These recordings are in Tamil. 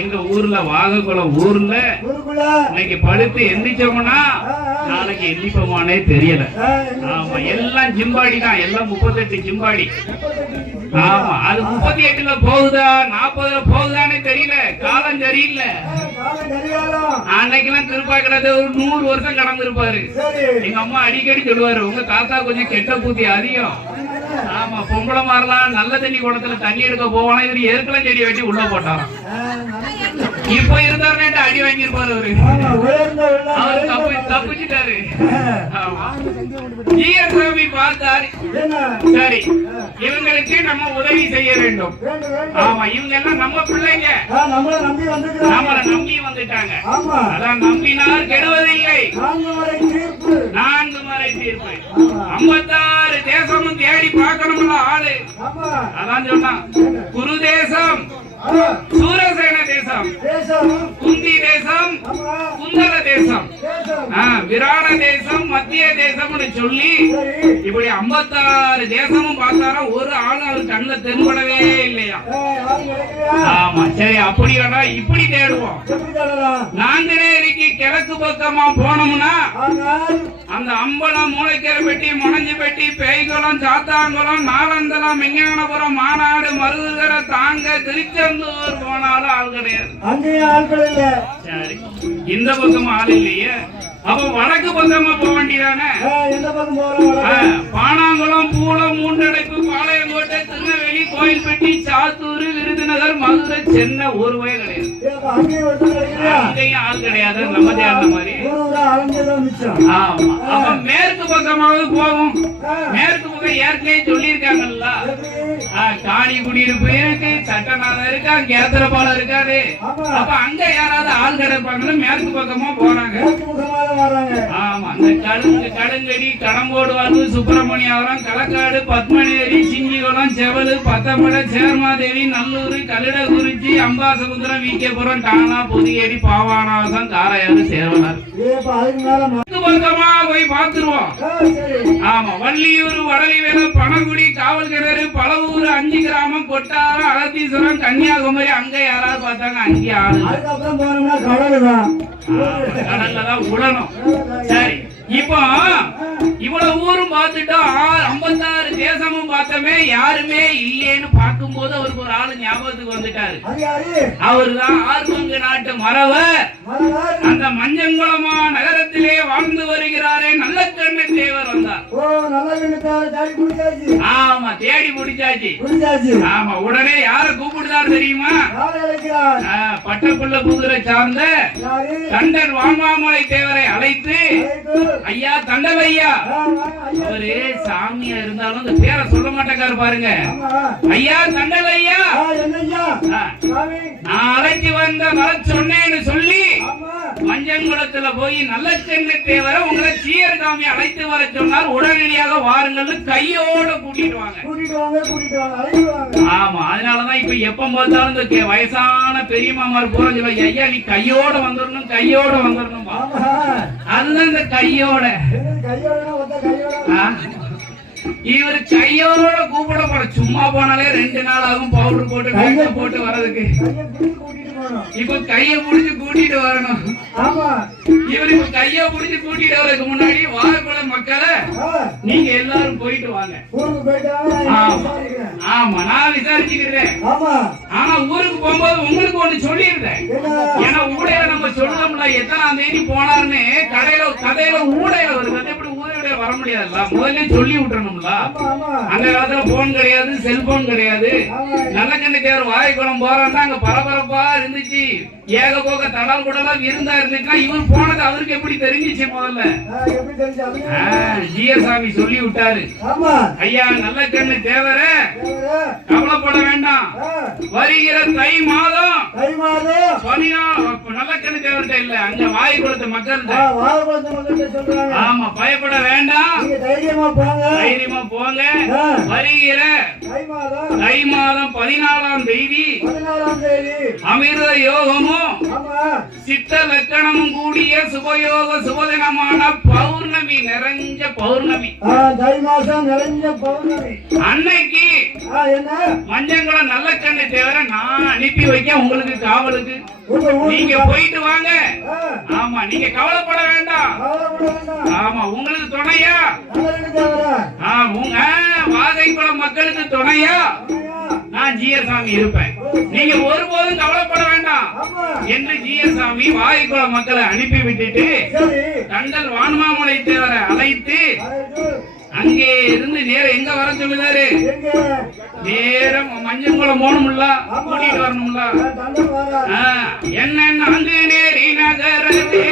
எங்க ஊர்ல வாகக்குளம் ஊர்ல இன்னைக்கு படுத்து எந்திரிச்சோம்னா நாளைக்கு எந்திரிப்போமானே தெரியல. ஆமா, எல்லாம் ஜிம்பாடி தான், எல்லாம் 38 ஜிம்பாடி. ஆமா, அது 38ல போகுதா 40ல போகுதானே தெரியல. காலம் சரியில்லை. அன்னைக்கெல்லாம் திருப்பாக்கிறது ஒரு 100 வருஷம் கடந்து இருப்பாரு. எங்க அம்மா அடிக்கடி சொல்லுவாரு, உங்க தாத்தா கொஞ்சம் கெட்ட பூத்தி அதிகம். ஆமா, பொம்பளை மாறலாம் நல்ல தண்ணி குடத்துல தண்ணி எடுக்க போவானா, இவரு எருக்கலாம் செடி வச்சு உள்ள போட்டாராம். இப்ப இருந்தாரு அடி வாங்கியிருப்பாரு அவரு. அவரு தப்பிச்சுட்டாரு. ஜிஎஸ்சாமி பார்த்தாரு, சரி இவங்களுக்கு நம்ம உதவி செய்ய வேண்டும். ஆமா, இவங்க எல்லாம் நம்ம பிள்ளைங்க, நம்மளை நம்பி வந்துட்டாங்க. அதான் நம்பினார் கெடுவதில்லை, 4 முறை தீர்ப்பு. 56 தேசமும் தேடி பார்க்கணும்ல ஆளு. அதான் சொன்னான், குரு தேசம், சூரசேன தேசம், குந்தி தேசம், குந்தல தேசம், விராட தேசம், மத்திய தேசம்னு சொல்லி இப்படி 56 தேசமும் பார்த்தாரா, ஒரு ஆளும் அவர் கண்ணுல தென்படவே இல்லையா. ஆமா, சரி அப்படியாடா இப்படி தேடுவோம். நாங்குநேரிக்கு கிழக்கு பக்கமா போனோம்னா அந்த அம்பலம், மூளைக்கரை பெட்டி, முனஞ்சி பெட்டி, பேய்குளம், சாத்தாங்குளம், நாலந்தலம், மெஞ்ஞானபுரம், மாநாடு, மருதுகரை, தாங்க, திருச்செந்தூர் போனாலும் ஆள் கிடையாது. அங்கேயும் ஆட்கள் இல்ல. சரி, இந்த பக்கம் ஆள் இல்லையே, அப்ப வடக்கு பக்கமா போக வேண்டியதானே. பானாங்குளம், பூலம், மூன்றடைப்பு, பாளையங்கோட்டை, திருநெல்வேலி, கோயில்பட்டி, சாத்தூர், விருதுநகர், மதுரை, சென்னை ஒரு வகை கிடையாது. அங்கேயும் ஆள் கிடையாது. நம்ம தேர்ந்த மாதிரி. ஆமா, அப்ப மேற்கு பக்கமாவது போகும். மேற்கு பக்கம் ஏற்கனவே சொல்லியிருக்காங்கல்ல, காணி குடியிருப்பு இருக்கு, சட்டநாதம் இருக்கா, கேத்திரபாலம் இருக்காது. அப்ப அங்க யாராவது ஆள் கிடைப்பாங்கன்னு மேற்கு பக்கமா போறாங்க. ஆமா, இந்த கடுங்கடி, கடம்போடு வாழ்வு, சுப்பிரமணியாவரம், களக்காடு, பத்மநேரி, சிங்கிகுளம், செவலு, பத்தமட, சேர்மாதேவி, நல்லூர், கல்லிடக்குறிச்சி, அம்பாசமுத்திரம், வீக்கேபுரம், டானா, புதுகேடி, பாவானாசம், காரையாறு, சேர்வனார் பக்கமா போய் பார்த்துருவோம். ஆமா, வள்ளியூர், வடலிவேல, பனகுடி, காவல் கிணறு, பலவூர், 5 கிராமம், கொட்டாரம், அகத்தீஸ்வரம், கன்னியாகுமரி, அங்க யாராவது பார்த்தாங்க. அங்கே ஆளு கடல்லதான் உடனும். சரி, இப்போ இவ்வளவு ஊரும் பார்த்துட்டோம், 56 தேசமும் பார்த்தோமே, யாருமே இல்லேன்னு பார்க்கும் போது அவருக்கு ஒரு ஆளு ஞாபகத்துக்கு வந்துட்டாரு. அவருதான் ஆர்வங்க நாட்டு மறவர், அந்த மஞ்சங்குளமா நகரத்திலே வாழ்ந்து வருகிறாரே நல்லக்கண்ண தேவர் வந்தார். ஆமா, தேடி முடிச்சாச்சு. ஆமா, உடனே யார கூப்பிடுதார் தெரியுமா? பட்டப்புள்ள புதுரை சார்ந்த தண்டர் வான்மாமலை தேவரை அழைத்து, ஐயா தண்டல் ஐயா, அவரு சாமியா இருந்தாலும் அந்த பேரை சொல்ல மாட்டேங்காரு பாருங்க. ஐயா தண்டல் ஐயா, நான் அழைச்சி வந்த வர சொன்னேன்னு சொல்லி மஞ்சங்குளத்துல போய் நல்ல சென்னை தேவரை உங்களை சீர்காமி அழைத்து வர சொன்னார். உடனடியாக வாருங்கள், கையோட கூட்டிட்டு வாங்க. ஆமா, அதனாலதான் இப்ப எப்ப பார்த்தாலும் இந்த வயசான பெரியமாமார் பூரா சொல்லுவாங்க, ஐயா நீ கையோட வந்துடணும், கையோட வந்துடணும். அதுதான் இந்த கையோட. இவரு கையோட கூப்பிட போற, சும்மா போனாலே 2 நாள் ஆகும் பவுடர் போட்டு போட்டு வர்றதுக்கு. இப்ப கைய புடிச்சு கூட்டிட்டு வரணும். இவரு இப்ப கைய புடிச்சு கூட்டிட்டு வரதுக்கு முன்னாடி வாழக்குள மக்களை நீங்க எல்லாரும் போயிட்டு வாங்க. ஆமா, நான் விசாரிச்சுக்கிறேன். ஆனா ஊருக்கு போகும்போது உங்களுக்கு ஒண்ணு சொல்லிடுறேன். ஏன்னா ஊடையில நம்ம சொல்லணும்ல எத்தனாம் தேதி போனாருன்னு கதையில ஊடையில வருது. அது எப்படி ஊரையில வர முடியாதுல்ல, முதல்ல சொல்லி விட்டுறணும்ல. அந்த காலத்துல போன் கிடையாது, செல்போன் கிடையாது. நல்லக்கண்ண தேவர் வாழைக்குளம் போறான்னா அங்க பரபரப்பா இருந்துச்சு, ஏக போக தடால் கூடலாம் இருந்தா இருந்துச்சுன்னா இவர் போனது அவருக்கு எப்படி தெரிஞ்சிச்சு? முதல்ல ஜிஎஸ்சாமி சொல்லி விட்டாரு, ஐயா நல்லக்கண்ண தேவர கவலைப்பட வேண்டாம், வருகிற தை மாதம் 14 நல்லக்கண்ண தேவர்கிட்ட இல்ல, அங்க வாழைக்குளத்து மக்கள். ஆமா, பயப்பட வேண்டாம், தைரியமா போங்க. வருகிற தை மாதம் 14ஆம் தேதி அமிர்த யோகமும் சித்த லட்சணமும் கூடிய சுபயோக சுபதினமான பௌர்ணமி நிறைஞ்ச பௌர்ணமி. தை மாசம் நிறைஞ்ச பௌர்ணமி அன்னைக்கு என்ன மஞ்சங்குளம் நல்லக்கண்ணு தேவரை நான் அனுப்பி வைக்க உங்களுக்கு காவலுக்கு. நீங்க போயிட்டு வாங்க. ஆமா, நீங்க கவலைப்பட வேண்டாம். ஆமா, உங்களுக்கு துணையா உங்க வாகைக்குளம் மக்களுக்கு துணையா நான் ஜீயசாமி இருப்பேன். நீங்க ஒருபோதும் கவலைப்பட வேண்டாம் என்று ஜீயசாமி வாகைக்குளம் மக்களை அனுப்பி விட்டுட்டு தண்டல் வான்மாமலை தேவரை அழைத்து அங்கே இருந்து நேரம் எங்க வர சொல்லுதாரு? நேரம் மஞ்சங்குளம் போகணும்ல, கூட்டிட்டு வரணும்ல. என்ன அங்கு நேரி நகரத்தே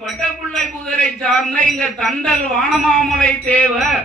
பட்டப்புள்ளை புதரை சார்ந்த இங்க தண்டல் வானமாமலை தேவர்